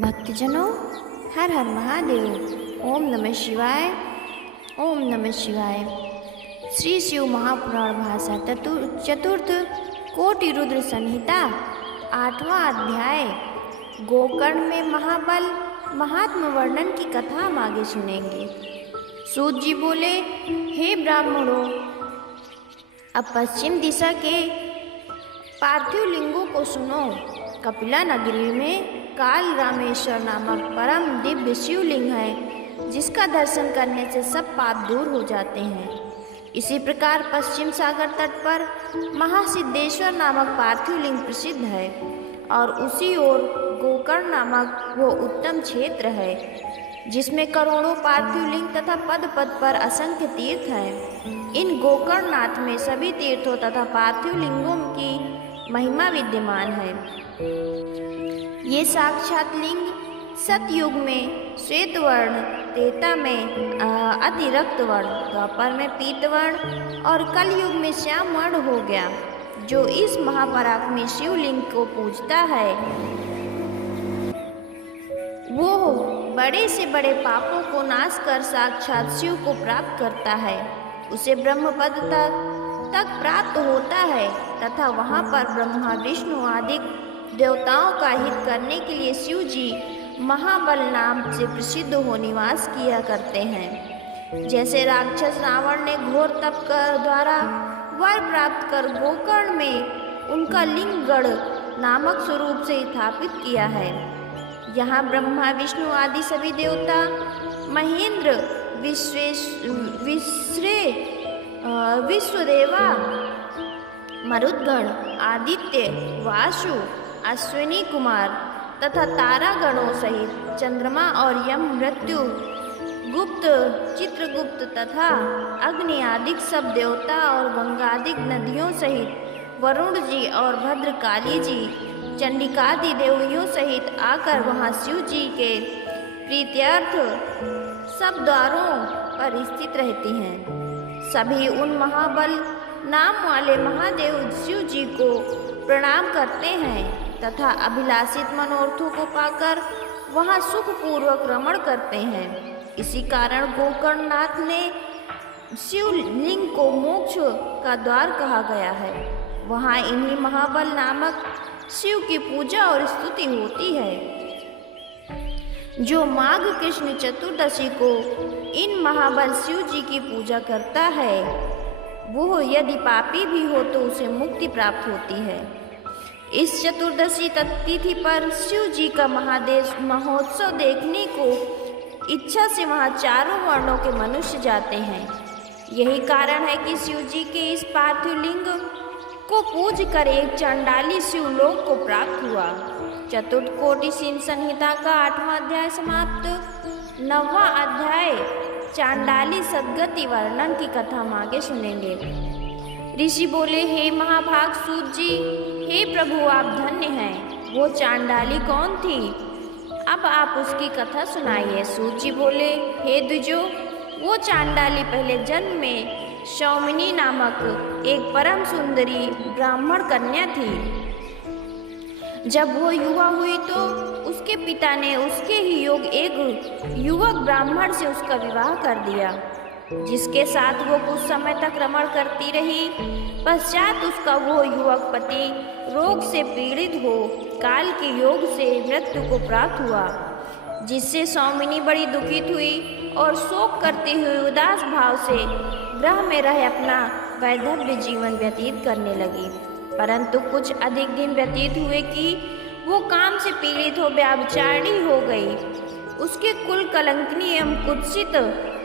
भक्तजनों, हर हर महादेव। ओम नमः शिवाय। ओम नमः शिवाय। श्री शिव महापुराण भाषा चतुर्थ कोटि रुद्र संहिता 8वां अध्याय गोकर्ण में महाबल महात्म वर्णन की कथा हम आगे सुनेंगे। सूत जी बोले, हे ब्राह्मणों, अब पश्चिम दिशा के पार्थिव लिंगों को सुनो। कपिला नगरी में काल रामेश्वर नामक परम दिव्य शिवलिंग है, जिसका दर्शन करने से सब पाप दूर हो जाते हैं। इसी प्रकार पश्चिम सागर तट पर महासिद्धेश्वर नामक पार्थिव लिंग प्रसिद्ध है और उसी ओर गोकर्ण नामक वो उत्तम क्षेत्र है, जिसमें करोड़ों पार्थिव लिंग तथा पद पद पर असंख्य तीर्थ हैं। इन गोकर्णनाथ में सभी तीर्थों तथा पार्थिव लिंगों की महिमा विद्यमान है। ये साक्षात लिंग सतयुग में श्वेत वर्ण, त्रेता में अति रक्त वर्ण, द्वापर में पीत वर्ण और कलयुग में श्याम वर्ण हो गया। जो इस महापराक्रमी शिवलिंग को पूजता है वो बड़े से बड़े पापों को नाश कर साक्षात शिव को प्राप्त करता है। उसे ब्रह्मपद तक प्राप्त होता है तथा वहाँ पर ब्रह्मा विष्णु आदि देवताओं का हित करने के लिए शिव जी महाबल नाम से प्रसिद्ध हो निवास किया करते हैं। जैसे राक्षस रावण ने घोर तप कर द्वारा वर प्राप्त कर गोकर्ण में उनका लिंगगढ़ नामक स्वरूप से स्थापित किया है। यहाँ ब्रह्मा विष्णु आदि सभी देवता, महेंद्र, विश्वदेवा, मरुद्गण, आदित्य, वासु, अश्विनी कुमार तथा तारागणों सहित चंद्रमा और यम, मृत्यु, गुप्त, चित्रगुप्त तथा अग्नि आदि सब देवता और गंगादिक नदियों सहित वरुण जी और भद्रकाली जी, चंडिकादि देवियों सहित आकर वहाँ शिव जी के प्रीत्यर्थ सब द्वारों पर स्थित रहती हैं। सभी उन महाबल नाम वाले महादेव शिव जी को प्रणाम करते हैं तथा अभिलाषित मनोरथों को पाकर वहाँ सुखपूर्वक रमण करते हैं। इसी कारण गोकर्णनाथ ने शिवलिंग को मोक्ष का द्वार कहा गया है। वहाँ इन्हीं महाबल नामक शिव की पूजा और स्तुति होती है। जो माघ कृष्ण चतुर्दशी को इन महाबल शिव जी की पूजा करता है, वो यदि पापी भी हो तो उसे मुक्ति प्राप्त होती है। इस चतुर्दशी तिथि पर शिव जी का महादेव महोत्सव देखने को इच्छा से वहाँ चारों वर्णों के मनुष्य जाते हैं। यही कारण है कि शिव जी के इस पार्थिव लिंग को पूज कर एक चंडाली शिवलोक को प्राप्त हुआ। चतुर्थ कोटि शिव संहिता का 8वां अध्याय समाप्त। 9वां अध्याय चांडाली सद्गति वर्णन की कथा हम आगे सुनेंगे। ऋषि बोले, हे महाभाग सूत जी, हे प्रभु आप धन्य हैं। वो चांडाली कौन थी? अब आप उसकी कथा सुनाइए। सूत जी बोले, हे द्विजो, वो चांडाली पहले जन्म में सौमिनी नामक एक परम सुंदरी ब्राह्मण कन्या थी। जब वो युवा हुई तो उसके पिता ने उसके ही योग एक युवक ब्राह्मण से उसका विवाह कर दिया, जिसके साथ वो कुछ समय तक रमण करती रही। पश्चात उसका वो युवक पति रोग से पीड़ित हो काल के योग से मृत्यु को प्राप्त हुआ, जिससे सौमिनी बड़ी दुखित हुई और शोक करती हुई उदास भाव से ग्रह में रह अपना वैधव्य जीवन व्यतीत करने लगी। परंतु कुछ अधिक दिन व्यतीत हुए कि वो काम से पीड़ित हो व्याभिचारिणी हो गई। उसके कुल कलंकनी एवं कुत्सित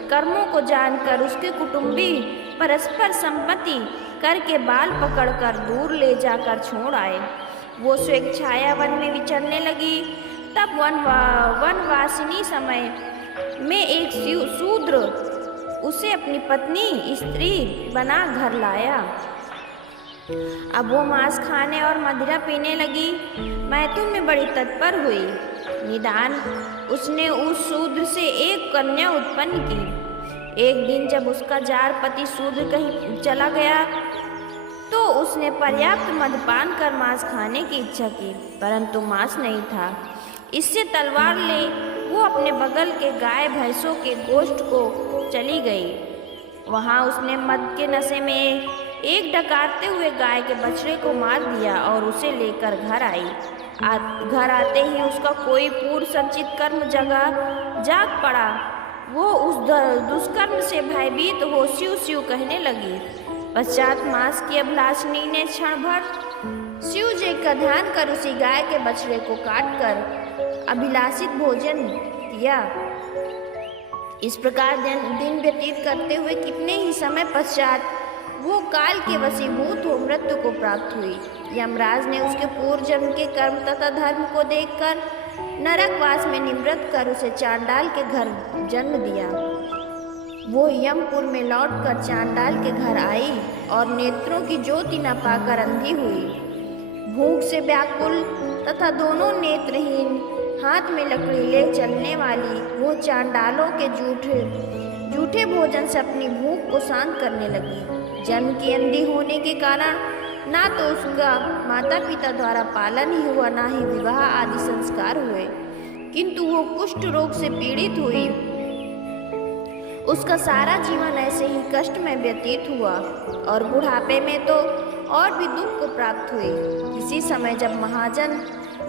कर्मों को जानकर उसके कुटुंबी परस्पर संपत्ति करके बाल पकड़कर दूर ले जाकर छोड़ आए। वो स्वेच्छाया वन में विचरने लगी। तब वनवासिनी समय में एक शूद्र उसे अपनी पत्नी स्त्री बना घर लाया। अब वो मांस खाने और मदिरा पीने लगी। मैथुन में बड़ी तत्पर हुई। निदान उसने उस शूद्र से एक कन्या उत्पन्न की। एक दिन जब उसका जार पति शूद्र कहीं चला गया तो उसने पर्याप्त मदपान कर मांस खाने की इच्छा की, परंतु मांस नहीं था। इससे तलवार ले वो अपने बगल के गाय भैंसों के गोश्त को चली गई। वहाँ उसने मद के नशे में एक डकारते हुए गाय के बछड़े को मार दिया और उसे लेकर घर आई। घर आते ही उसका कोई पूर्व संचित कर्म जाग पड़ा। वो उस दुष्कर्म से भयभीत हो स्यू स्यू कहने लगी। पश्चात मांस की अभिलाषिनी ने क्षण भर शिव जी का ध्यान कर उसी गाय के बछड़े को काट कर अभिलाषित भोजन किया। इस प्रकार दिन व्यतीत करते हुए कितने ही समय पश्चात वो काल के वशीभूत हो मृत्यु को प्राप्त हुई। यमराज ने उसके पूर्व जन्म के कर्म तथा धर्म को देखकर नरकवास में निवृत्त कर उसे चांडाल के घर जन्म दिया। वो यमपुर में लौटकर चांडाल के घर आई और नेत्रों की ज्योति न पाकर अंधी हुई। भूख से व्याकुल तथा दोनों नेत्रहीन हाथ में लकड़ी ले चलने वाली वो चांडालों के जूठे भोजन से अपनी भूख को शांत करने लगी। जन्म की अंधी होने के कारण ना तो उसका माता पिता द्वारा पालन ही हुआ, ना ही विवाह आदि संस्कार हुए, किंतु वो कुष्ठ रोग से पीड़ित हुई। उसका सारा जीवन ऐसे ही कष्ट में व्यतीत हुआ और बुढ़ापे में तो और भी दुख को प्राप्त हुई। इसी समय जब महाजन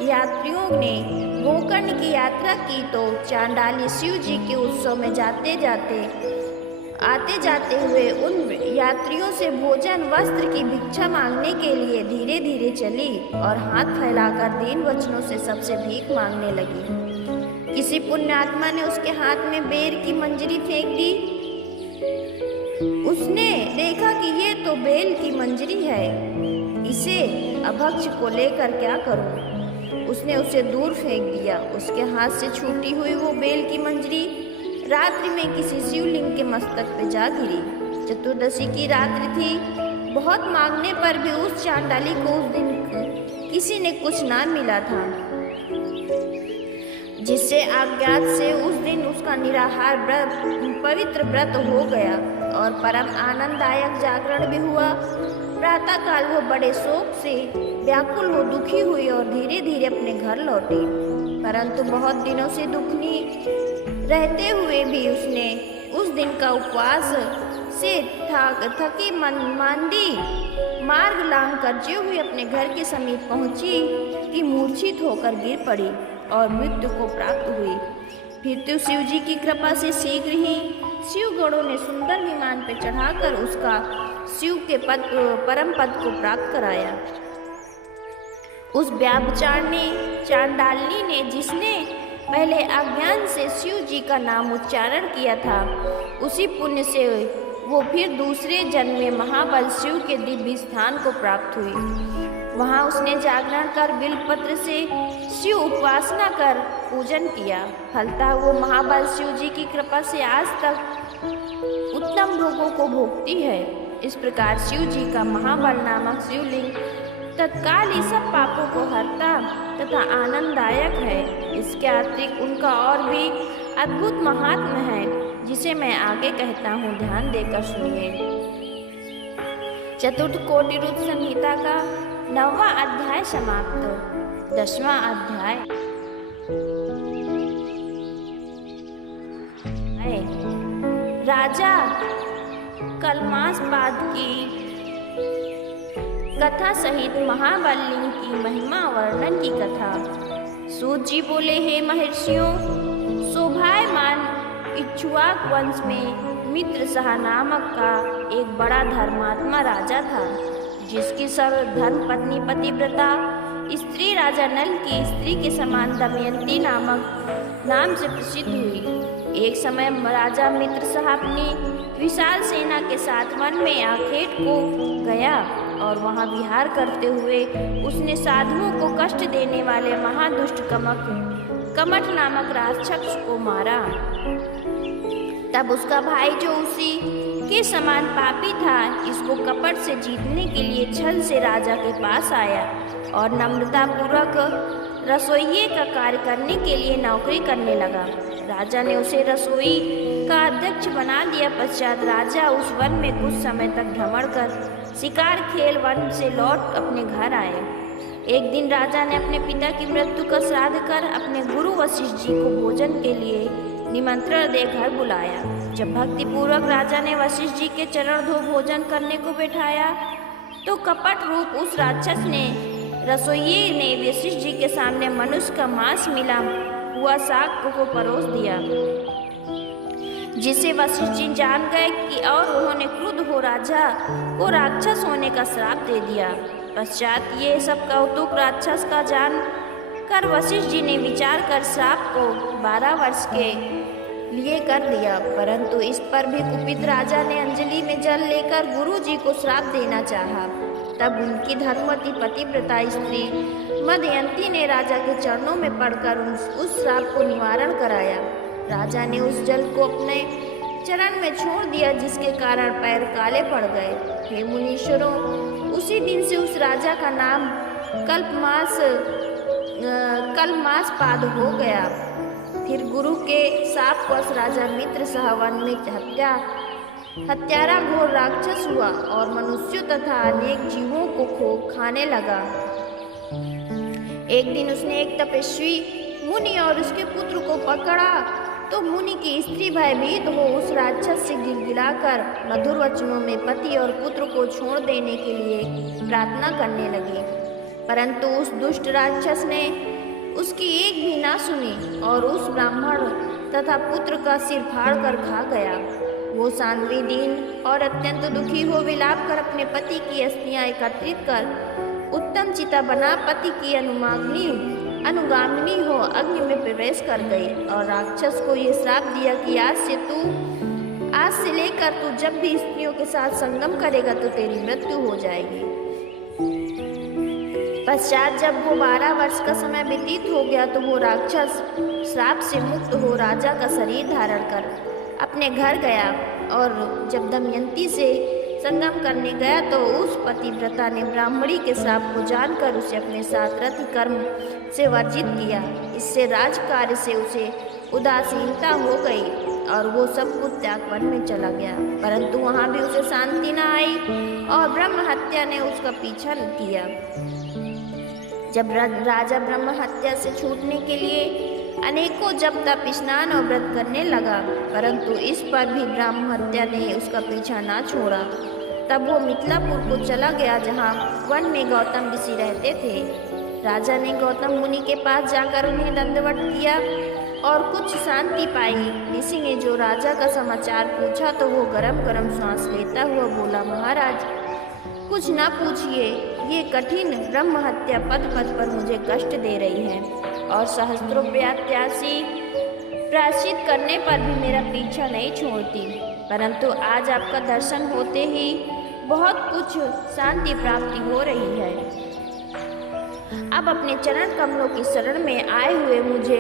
यात्रियों ने गोकर्ण की यात्रा की तो चांडाली शिव जी के उत्सव में आते जाते हुए उन यात्रियों से भोजन वस्त्र की भिक्षा मांगने के लिए धीरे धीरे चली और हाथ फैलाकर दीन वचनों से सबसे भीख मांगने लगी। किसी पुण्यात्मा ने उसके हाथ में बेर की मंजरी फेंक दी। उसने देखा कि ये तो बेल की मंजरी है, इसे अभक्ष को लेकर क्या करूं? उसने उसे दूर फेंक दिया। उसके हाथ से छूटी हुई वो बेल की मंजरी रात्रि में किसी शिवलिंग के मस्तक पे जा गिरी। चतुर्दशी की रात्रि थी। बहुत मांगने पर भी उस चांडाली को उस दिन किसी ने कुछ ना मिला था, जिससे अज्ञात से उस दिन उसका निराहार पवित्र व्रत हो गया और परम आनंददायक जागरण भी हुआ। प्रातःकाल वो बड़े शोक से व्याकुल हो दुखी हुई और धीरे धीरे अपने घर लौटी, परंतु बहुत दिनों से दुखनी रहते हुए भी उसने उस दिन का उपवास से थकी मांदी मार्ग लांघ कर ज्यों हुई अपने घर के समीप पहुंची कि मूर्छित होकर गिर पड़ी और मृत्यु को प्राप्त हुई। फिर तो शिव जी की कृपा से शीघ्र ही शिव गणों ने सुंदर विमान पर चढ़ाकर उसका शिव के परम पद को प्राप्त कराया। उस व्याभिचारिणी चांडालिनी ने, जिसने पहले अज्ञान से शिव जी का नाम उच्चारण किया था, उसी पुण्य से वो फिर दूसरे जन्म में महाबल शिव के दिव्य स्थान को प्राप्त हुई। वहाँ उसने जागरण कर बिलपत्र से शिव उपासना कर पूजन किया। फलतः वो महाबल शिव जी की कृपा से आज तक उत्तम भोगों को भोगती है। इस प्रकार शिव जी का महाबल नामक शिवलिंग तत्काल ही सब पापों को हरता तथा आनंददायक है। इसके अतिरिक्त उनका और भी अद्भुत महात्म्य है, जिसे मैं आगे कहता हूँ, ध्यान देकर सुनिए। चतुर्थ कोटि रुद्र संहिता का 9वां अध्याय समाप्त। 10वां अध्याय राजा कलमासपाद की कथा सहित महाबलिंग की महिमा वर्णन की कथा। सूत जी बोले, हे महर्षियों, शोभायमान इक्ष्वाक वंश में मित्रसहा नामक का एक बड़ा धर्मात्मा राजा था, जिसकी सर्वधर्म पत्नी पतिव्रता स्त्री राजा नल की स्त्री के समान दमयंती नामक नाम से प्रसिद्ध हुई। एक समय राजा मित्रसहा अपनी विशाल सेना के साथ वन में आखेट को गया और वहां विहार करते हुए उसने साधुओं को कष्ट देने वाले महादुष्ट कमठ नामक राक्षस को मारा। तब उसका भाई, जो उसी के समान पापी था, इसको कपट से जीतने के लिए छल से राजा के पास आया और नम्रता पूर्वक रसोइये का कार्य करने के लिए नौकरी करने लगा। राजा ने उसे रसोई का अध्यक्ष बना दिया। पश्चात राजा उस वन में कुछ समय तक भ्रमण कर शिकार खेल वन से लौट अपने घर आए। एक दिन राजा ने अपने पिता की मृत्यु का श्राद्ध कर अपने गुरु वशिष्ठ जी को भोजन के लिए निमंत्रण दे घर बुलाया। जब भक्तिपूर्वक राजा ने वशिष्ठ जी के चरण धो भोजन करने को बैठाया तो कपट रूप उस राक्षस ने रसोइये ने वशिष्ठ जी के सामने मनुष्य का मांस मिला हुआ साग को परोस दिया, जिसे वशिष्ठ जी जान गए कि और उन्होंने क्रुद्ध हो राजा को राक्षस होने का श्राप दे दिया। पश्चात ये सब कौतुक राक्षस का जान कर वशिष्ठ जी ने विचार कर श्राप को 12 वर्ष के लिए कर दिया। परंतु इस पर भी कुपित राजा ने अंजलि में जल लेकर गुरु जी को श्राप देना चाहा। तब उनकी धर्मवती पतिव्रता स्त्री मदयंती ने राजा के चरणों में पड़कर उस श्राप को निवारण कराया। राजा ने उस जल को अपने चरण में छोड़ दिया, जिसके कारण पैर काले पड़ गए। हे मुनीश्वरों, उसी दिन से उस राजा का नाम कलमास पाद हो गया। फिर गुरु के शापवश राजा मित्र सह वन में हत्यारा घोर राक्षस हुआ और मनुष्यों तथा अनेक जीवों को खाने लगा। एक दिन उसने एक तपस्वी मुनि और उसके पुत्र को पकड़ा तो मुनि की स्त्री भयभीत हो उस राक्षस से गिड़गिड़ाकर मधुर वचनों में पति और पुत्र को छोड़ देने के लिए प्रार्थना करने लगी। परंतु उस दुष्ट राक्षस ने उसकी एक भी ना सुनी और उस ब्राह्मण तथा पुत्र का सिर फाड़ कर खा गया। वो सानवी दीन और अत्यंत दुखी हो विलाप कर अपने पति की अस्थियां एकत्रित कर उत्तम चिता बना पति की अनुगामिनी हो अग्नि में प्रवेश कर गई और राक्षस को ये श्राप दिया कि आज से लेकर तू जब भी स्त्रियों के साथ संगम करेगा तो तेरी मृत्यु हो जाएगी। पश्चात जब वो 12 वर्ष का समय व्यतीत हो गया तो वो राक्षस श्राप से मुक्त हो राजा का शरीर धारण कर अपने घर गया और जब दमयंती से संगम करने गया तो उस पतिव्रता ने ब्राह्मणी के श्राप को जानकर उसे अपने साथ रति कर्म से वर्जित किया। इससे राजकार्य से उसे उदासीनता हो गई और वो सब कुछ त्याग वन में चला गया। परंतु वहाँ भी उसे शांति न आई और ब्रह्म हत्या ने उसका पीछा किया। जब राजा ब्रह्म हत्या से छूटने के लिए अनेकों जब तप स्नान और व्रत करने लगा, परंतु इस पर भी ब्रह्म हत्या ने उसका पीछा ना छोड़ा। तब वो मिथिलापुर को चला गया, जहाँ वन में गौतम ऋषि रहते थे। राजा ने गौतम मुनि के पास जाकर उन्हें दंडवत किया और कुछ शांति पाई। ऋषि ने जो राजा का समाचार पूछा तो वो गरम गरम सांस लेता हुआ बोला, महाराज कुछ ना पूछिए, ये कठिन ब्रह्म हत्या पद पद पर मुझे कष्ट दे रही है और सहस्त्रों प्रत्याशी प्रायश्चित करने पर भी मेरा पीछा नहीं छोड़ती। परंतु आज आपका दर्शन होते ही बहुत कुछ शांति प्राप्ति हो रही है। अब अपने चरण कमलों की शरण में आए हुए मुझे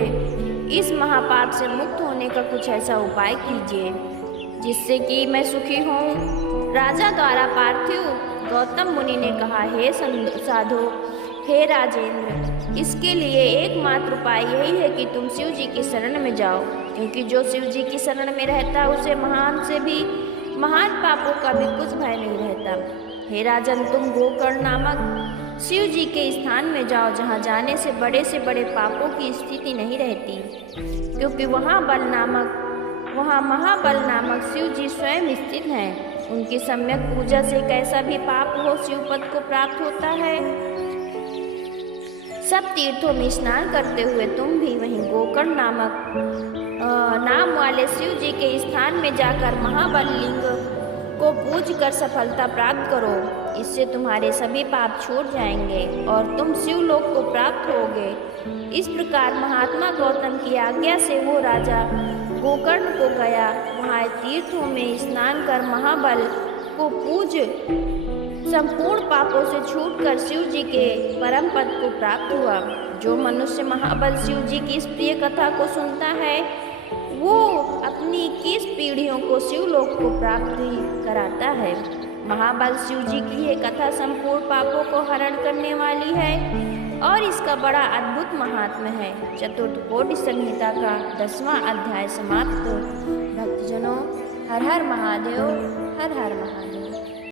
इस महापाप से मुक्त होने का कुछ ऐसा उपाय कीजिए जिससे कि मैं सुखी हूँ। राजा द्वारा पार्थिव गौतम मुनि ने कहा, हे साधो, हे राजेंद्र, इसके लिए एकमात्र उपाय यही है कि तुम शिव जी की शरण में जाओ, क्योंकि जो शिव जी की शरण में रहता है उसे महान से भी महान पापों का भी कुछ भय नहीं रहता। हे राजन, तुम गोकर्ण नामक शिव जी के स्थान में जाओ, जहाँ जाने से बड़े पापों की स्थिति नहीं रहती, क्योंकि वहाँ महाबल नामक शिव जी स्वयं स्थित हैं। उनकी सम्यक पूजा से कैसा भी पाप हो शिवपद को प्राप्त होता है। सब तीर्थों में स्नान करते हुए तुम भी वहीं गोकर्ण नाम वाले शिव जी के स्थान में जाकर महाबल लिंग को पूज कर सफलता प्राप्त करो। इससे तुम्हारे सभी पाप छूट जाएंगे और तुम शिवलोक को प्राप्त होगे। इस प्रकार महात्मा गौतम की आज्ञा से वो राजा गोकर्ण को गया। वहाँ तीर्थों में स्नान कर महाबल को पूज संपूर्ण पापों से छूटकर शिव जी के परम पद को प्राप्त हुआ। जो मनुष्य महाबल शिव जी की इस प्रिय कथा को सुनता है वो अपनी 21 पीढ़ियों को शिवलोक को प्राप्त कराता है। महाबल शिव जी की यह कथा संपूर्ण पापों को हरण करने वाली है और इसका बड़ा अद्भुत महात्म्य है। चतुर्थ कोटि संहिता का 10वां अध्याय समाप्त। भक्तजनों, हर हर महादेव, हर हर महादेव।